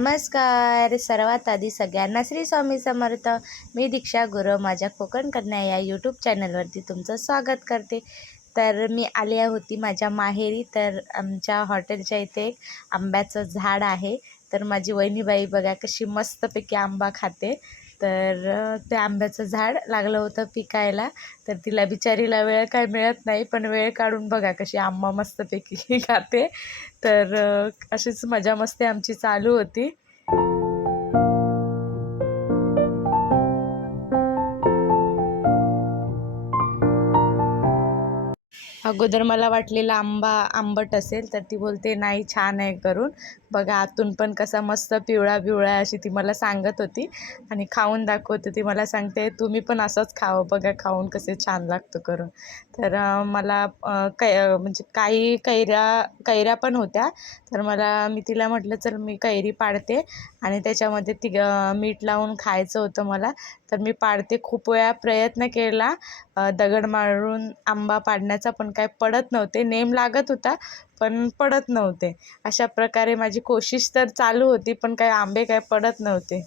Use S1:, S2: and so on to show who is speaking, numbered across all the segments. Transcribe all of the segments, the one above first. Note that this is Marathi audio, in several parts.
S1: नमस्कार. सर्वात आधी सगळ्यांना श्री स्वामी समर्थ. मी दीक्षा गुरव माझ्या कोकण कन्या या यूट्यूब चॅनलवरती तुमचं स्वागत करते. तर मी आली होती माझ्या माहेरी तर आमच्या हॉटेलच्या इथे एक आंब्याचं झाड आहे. तर माझी वहिनीबाई बघा कशी मस्तपैकी आंबा खाते. तर ते आंब्याचं झाड लागलं होतं पिकायला. तर तिला बिचारीला वेळ काय मिळत नाही पण वेळ काढून बघा कशी आंबा मस्तपैकी खाते. तर अशीच मजा मस्ती आमची चालू होती. अगोदर मला वाटलेला आंबा आंबट असेल तर ती बोलते नाही छान आहे करून. बघा आतून पण कसा मस्त पिवळा पिवळा अशी ती मला सांगत होती. आणि खाऊन दाखवत होती. मला सांगते तुम्ही पण असंच खावं. बघा खाऊन कसे छान लागतं करून. तर मला कै म्हणजे काही कैऱ्या कैऱ्या पण होत्या. तर मला मी तिला म्हटलं चल मी कैरी पाडते. आणि त्याच्यामध्ये ती मीठ लावून खायचं होतं मला. तर मी पाडते. खूप वेळा प्रयत्न केला दगड मारून आंबा पाडण्याचा पण काय पडत नव्हते. नेम लागत होता पण पडत नव्हते. अशा प्रकारे माझी कोशिश तर चालू होती पण काय आंबे काय पडत नव्हते.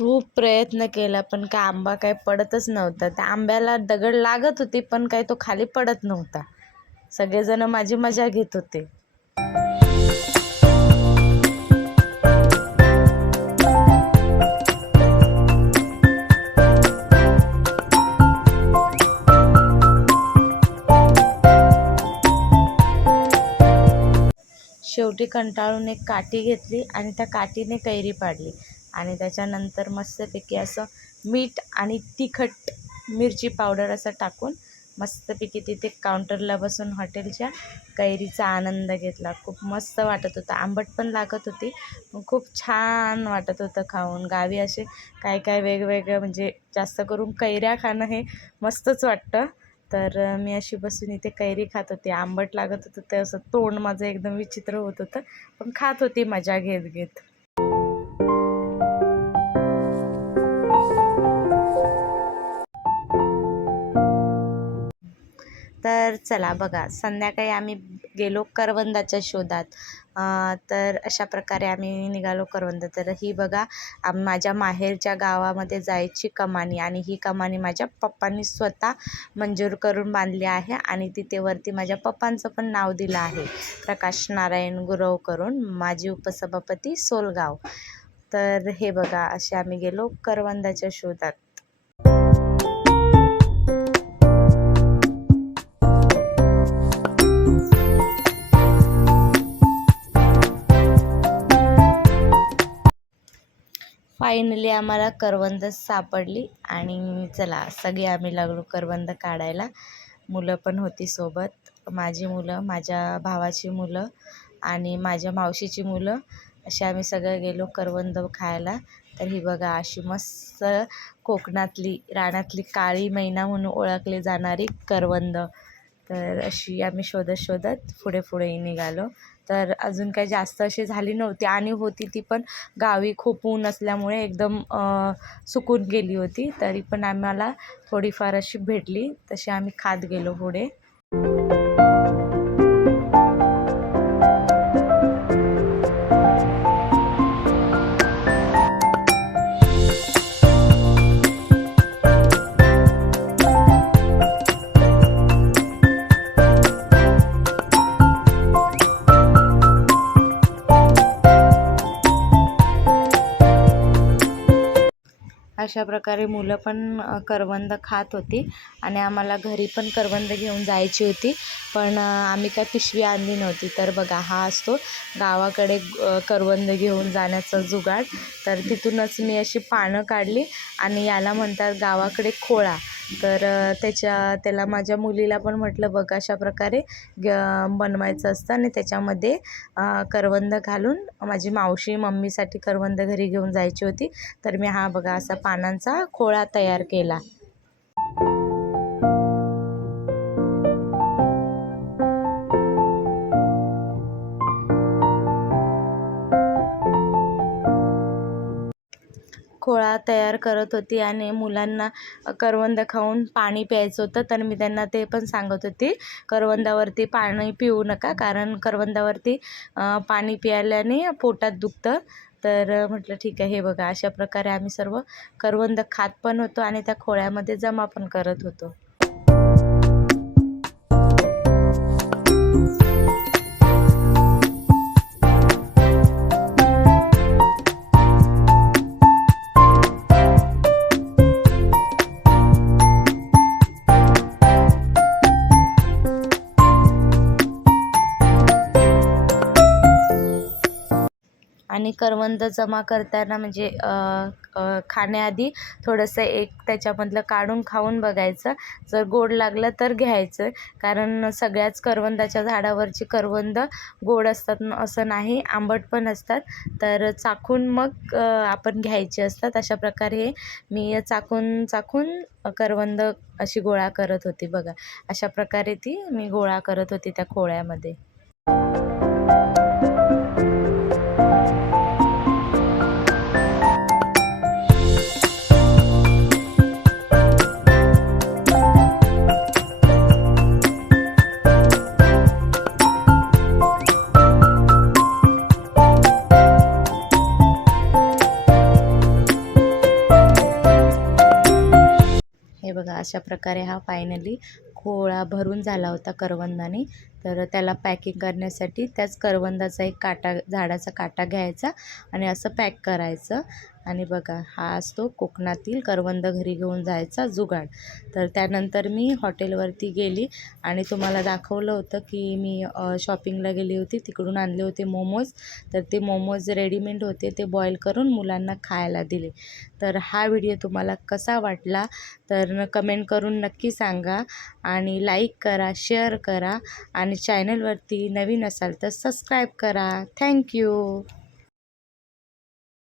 S1: खूप प्रयत्न केला पण काय आंबा काय पडतच नव्हता. त्या आंब्याला दगड लागत होती पण काय तो खाली पडत नव्हता. सगळेजण माझी मजा घेत होते. शेवटी कंटाळून एक काठी घेतली आणि त्या काठीने कैरी पाडली. आणि त्याच्यानंतर मस्तपैकी असं मीठ आणि तिखट मिरची पावडर असं टाकून मस्तपैकी तिथे काउंटरला बसून हॉटेलच्या कैरीचा आनंद घेतला. खूप मस्त वाटत होतं. आंबट पण लागत होती पण खूप छान वाटत होतं खाऊन. गावी असे काय काय वेगवेगळं म्हणजे जास्त करून कैऱ्या खाणं हे मस्तच वाटतं. तर मी अशी बसून इथे कैरी खात होती. आंबट लागत होतं ते असं तोंड माझं एकदम विचित्र होत होतं पण खात होती मजा घेत घेत. तर चला बघा संध्याकाळी आम्ही गेलो करवंदाच्या शोधात. तर अशा प्रकारे आम्ही निघालो करवंद. तर ही बघा माझ्या माहेरच्या गावामध्ये जायची कमानी आणि ही कमानी माझ्या पप्पांनी स्वतः मंजूर करून बांधली आहे आणि तिथे वरती माझ्या पप्पांचं पण नाव दिलं आहे. प्रकाश नारायण गुरव करून माजी उपसभापती सोलगाव. तर हे बघा असे आम्ही गेलो करवंदाच्या शोधात. फायनली आम्हाला करवंद सापडली आणि चला सगळे आम्ही लागलो करवंद काढायला. मुलं पण होती सोबत. माझी मुलं माझ्या भावाची मुलं आणि माझ्या मावशीची मुलं असे आम्ही सगळं गेलो करवंद खायला. तर ही बघा अशी मस्त कोकणातली रानातली काळी मैना म्हणून ओळखली जाणारी करवंद. तर अशी आम्ही शोधत शोधत पुढे पुढे निघालो. तर अजून काही जास्त अशी झाली नव्हती आणि होती ती पण गावी खूप ऊन असल्यामुळे एकदम सुकून गेली होती. तरी पण आम्हाला थोडीफार अशी भेटली. तशी आम्ही खात गेलो पुढे. अशा प्रकारे मुलं पण करवंद खात होती आणि आम्हाला घरी पण करवंद घेऊन जायची होती. पण आम्ही काय पिशवी आणली नव्हती. तर बघा हा असतो गावाकडे करवंद घेऊन जाण्याचा जुगाड. तर तिथूनच मी अशी पानं काढली आणि याला म्हणतात गावाकडे खोळा. तर त्याच्या त्याला माझ्या मुलीला पण म्हटलं बघ अशा प्रकारे ग बनवायचं असतं. आणि त्याच्यामध्ये करवंद घालून माझी मावशी मम्मीसाठी करवंद घरी घेऊन जायची होती. तर मी हा बघा असा पानांचा खोळा तयार केला. खोळा तयार करत होती आणि मुलांना करवंद खाऊन पाणी प्यायचं होतं तर मी त्यांना ते पण सांगत होती करवंदावरती पाणी पिऊ नका कारण करवंदावरती पाणी प्यायल्याने पोटात दुखतं. तर म्हटलं ठीक आहे हे बघा अशा प्रकारे आम्ही सर्व करवंद खात पण होतो आणि त्या खोळ्यामध्ये जमा पण करत होतो. आणि करवंद जमा करताना म्हणजे खाण्याआधी थोडंसं एक त्याच्यामधलं काढून खाऊन बघायचं. जर गोड लागलं तर घ्यायचं. कारण सगळ्याच करवंदाच्या झाडावरची करवंद गोड असतात असं नाही. आंबट पण असतात. तर चाखून मग आपण घ्यायचे असतात. अशा प्रकारे मी चाकून चाकून करवंद अशी गोळा करत होती बघा. अशा प्रकारे ती मी गोळा करत होती त्या खोळ्यामध्ये. हे बघा अशा प्रकारे हा फायनली खोळा भरून झाला होता करवंदाने. तर त्याला पॅकिंग करण्यासाठी त्याच करवंदाचा एक काटा झाडाचा काटा घ्यायचा आणि असं पॅक करायचं. आणि बघा हा असतो कोकणातील करवंद घरी घेऊन जायचा जुगाड. तर त्यानंतर मी हॉटेलवरती गेली आणि तुम्हाला दाखवलं होतं की मी शॉपिंगला गेली होती. तिकडून आणले होते मोमोज. तर ते मोमोज रेडीमेड होते ते बॉईल करून मुलांना खायला दिले. तर हा व्हिडिओ तुम्हाला कसा वाटला? तर कमेंट करून नक्की सांगा आणि लाईक करा शेअर करा आणि आणि चॅनलवरती नवीन असाल तर सबस्क्राईब करा. थँक्यू